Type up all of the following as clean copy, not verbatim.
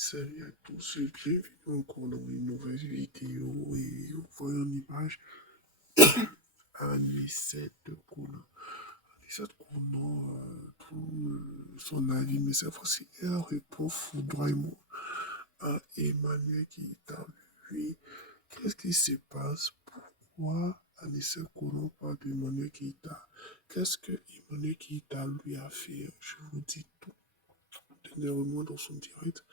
Salut à tous et bienvenue encore dans une nouvelle vidéo et voyons une image Anicette Konan. Anicette Konan, pour son avis, mais cette fois-ci, elle répond foudroyement à Emmanuel Keïta. Oui, qu'est-ce qui se passe? Pourquoi Anicette Konan parle d'Emmanuel Keïta? Qu'est-ce que Emmanuel Keïta lui a fait? Je vous dis tout dernièrement dans son direct.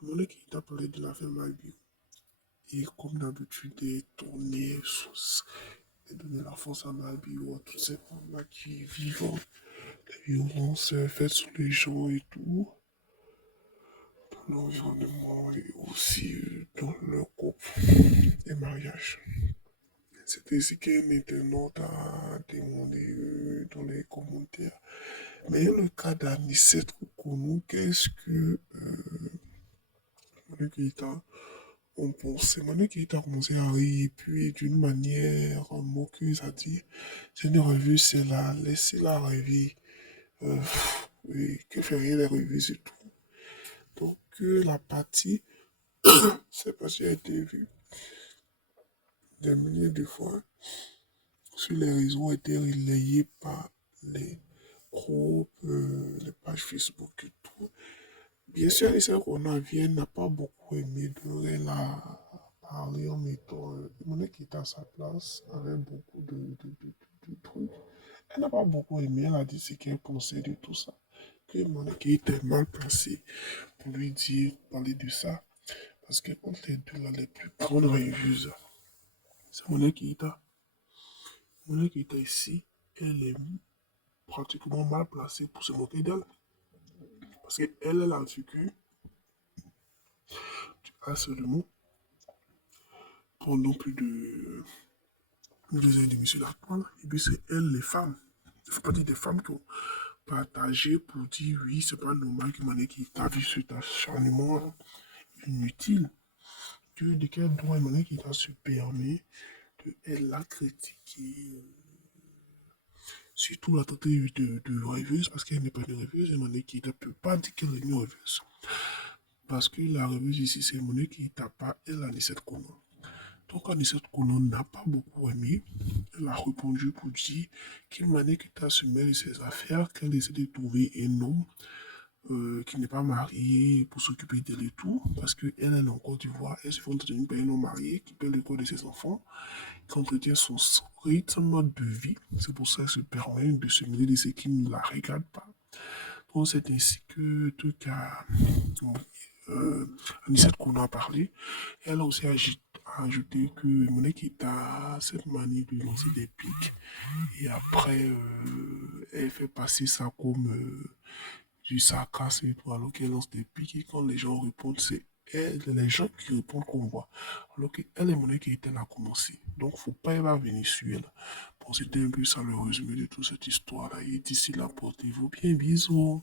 Emmanuel Keïta parlait de l'affaire Malbio. Et comme d'habitude, des tournées sauce et donner la force à Malbio, à tous ces femmes-là qui vivent les violences faites sur les gens et tout, dans l'environnement et aussi dans leur couple et mariage. C'était ce qu'un internaute a demandé dans les commentaires. Mais le cas d'Anicette Konou, qu'est-ce que Manu Keïta on pensait, Manu Keïta a commencé à rire, et puis d'une manière moqueuse a dit, c'est une revue, c'est là, laissez-la rêver. Oui, que fait rien les revues, c'est tout. Donc, la partie, c'est parce qu'elle a été vue des milliers de fois sur les réseaux, a été relayée par les groupes, les pages Facebook et tout. Bien sûr, les sœurs qu'on a vu, elle n'a pas beaucoup aimé, donc elle a parlé en mettant Monique qui était à sa place avec beaucoup de trucs. Elle n'a pas beaucoup aimé, elle a dit ce qu'elle pensait de tout ça. Que Monique était mal placée pour lui dire, parler de ça. Parce que entre les deux, là, les plus grandes reviews, c'est Monique qui était. Monique qui était ici, elle est pratiquement mal placée pour se moquer d'elle. Parce qu'elle, elle a vécu, seulement pendant plus de 2 ans et demi sur la toile. Et puis c'est elles, les femmes. Il faut pas dire des femmes qui ont partagé pour dire oui, c'est pas normal que Mané qui t'a vu cet acharnement inutile. De quel droit Mané qui t'a se permis de elle la critiquer. Surtout la tentative de rêveuse, parce qu'elle n'est pas une rêveuse, et Mané qui ne peut pas dire qu'elle est une rêveuse. Parce que la rêveuse ici, c'est Mané qui t'a pas, elle a 17 comment. Donc, Anicette Konan n'a pas beaucoup aimé. Elle a répondu pour dire qu'il manie que à se mêler de ses affaires, qu'elle essaie de trouver un homme qui n'est pas marié pour s'occuper d'elle et tout, parce qu'elle est en Côte d'Ivoire, elle se fait entretenir par un homme marié qui paie l'école de ses enfants, qui entretient son rythme de vie. C'est pour ça qu'elle se permet de se mêler de ce qui ne la regarde pas. Donc, c'est ainsi que tout cas, Anicette Konan a parlé. Elle a aussi ajouté que Monique est à cette manie de lancer des pics. Et après, elle fait passer ça comme du sarcasme et tout, alors qu'elle lance des pics. Et quand les gens répondent, c'est elle, les gens qui répondent qu'on voit. Alors qu'elle et Monique était là à commencer. Donc, faut pas y avoir venir sur elle. Bon, c'était un peu ça le résumé de toute cette histoire-là. Et d'ici là, portez-vous bien. Bisous.